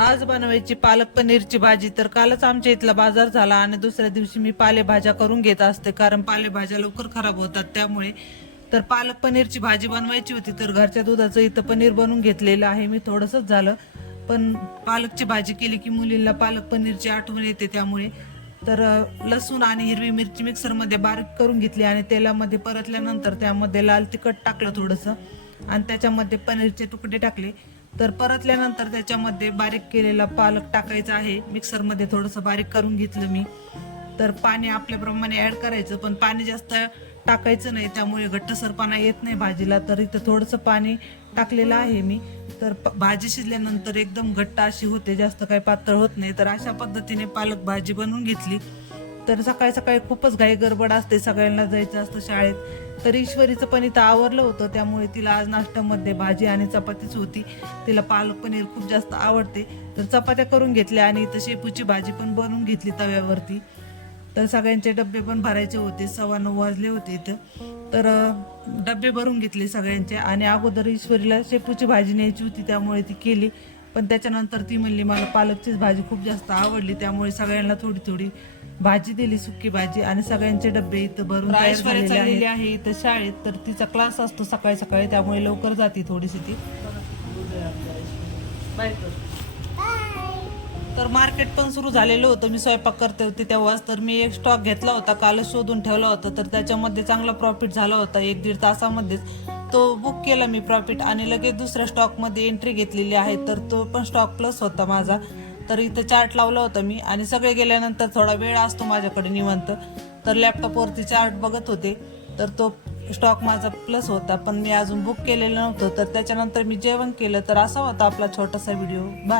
आज बनवायची पालक पनीरची भाजी. तर कालच आमच्या इथला बाजार झाला आणि दुसऱ्या दिवशी मी पालेभाज्या करून घेत असते, कारण पालेभाज्या लवकर खराब होतात त्यामुळे. तर पालक पनीरची भाजी बनवायची होती, तर घरच्या दुधाचं इथं पनीर बनवून घेतलेलं आहे मी. थोडंसंच झालं, पण पालकची भाजी केली की मुलींना पालक पनीरची आठवण येते त्यामुळे. तर लसूण आणि हिरवी मिरची मिक्सरमध्ये बारीक करून घेतली आणि तेलामध्ये परतल्यानंतर त्यामध्ये लाल तिखट टाकलं थोडंसं आणि त्याच्यामध्ये पनीरचे तुकडे टाकले. तर परतल्यानंतर त्याच्यामध्ये बारीक केलेला पालक टाकायचा आहे. मिक्सरमध्ये थोडंसं बारीक करून घेतलं मी. तर पाणी आपल्याप्रमाणे ॲड करायचं, पण पाणी जास्त टाकायचं नाही, त्यामुळे घट्टसरपणा येत नाही भाजीला. तर इथं थोडंसं पाणी टाकलेलं आहे मी. तर भाजी शिजल्यानंतर एकदम घट्ट अशी होते, जास्त काही पातळ होत नाही. तर अशा पद्धतीने पालक भाजी बनवून घेतली. तर सकाळी सकाळी खूपच घाई गडबड असते, सगळ्यांना जायचं असतं शाळेत. तर ईश्वरीचं पण इथं आवरलं होतं, त्यामुळे तिला आज नाश्त्यामध्ये भाजी आणि चपातीच होती. तिला पालक पनीर खूप जास्त आवडते. तर चपात्या करून घेतल्या आणि इथं शेपूची भाजी पण बनवून घेतली तव्यावरती. तर सगळ्यांचे डबे पण भरायचे होते, 9:15 वाजले होते इथं. तर डबे भरून घेतले सगळ्यांचे. आणि अगोदर ईश्वरीला शेपूची भाजी न्यायची होती, त्यामुळे ती केली. पण त्याच्यानंतर ती म्हणली मला पालकचीच भाजी खूप जास्त आवडली, त्यामुळे सगळ्यांना थोडी थोडी भाजी दिली, सुकी भाजी. आणि सगळ्यांचे डबे इथं भरून तयार झालेले आहे इथं शाळेत. तर तिचा क्लास असतो सकाळी सकाळी, त्यामुळे लवकर जाते थोडीशी ती. तर मार्केट पण सुरू झालेलं होतं, मी स्वयंपाक करते होते तेव्हाच. तर मी एक स्टॉक घेतला होता, कालच शोधून ठेवला होता. तर त्याच्यामध्ये चांगला प्रॉफिट झाला होता, 1-1.5 तासामध्येच तो बुक केला मी प्रॉफिट. आणि लगेच दुसऱ्या स्टॉकमध्ये एंट्री घेतलेली आहे, तर तो पण स्टॉक प्लस होता माझा. तर इथं चार्ट लावला होता मी, आणि सगळे गेल्यानंतर थोडा वेळ असतो माझ्याकडे निवांत, तर लॅपटॉपवरती चार्ट बघत होते. तर तो स्टॉक माझा प्लस होता, पण मी अजून बुक केलेलं नव्हतं. तर त्याच्यानंतर मी जेवण केलं. तर असा होता आपला छोटासा व्हिडिओ. बाय.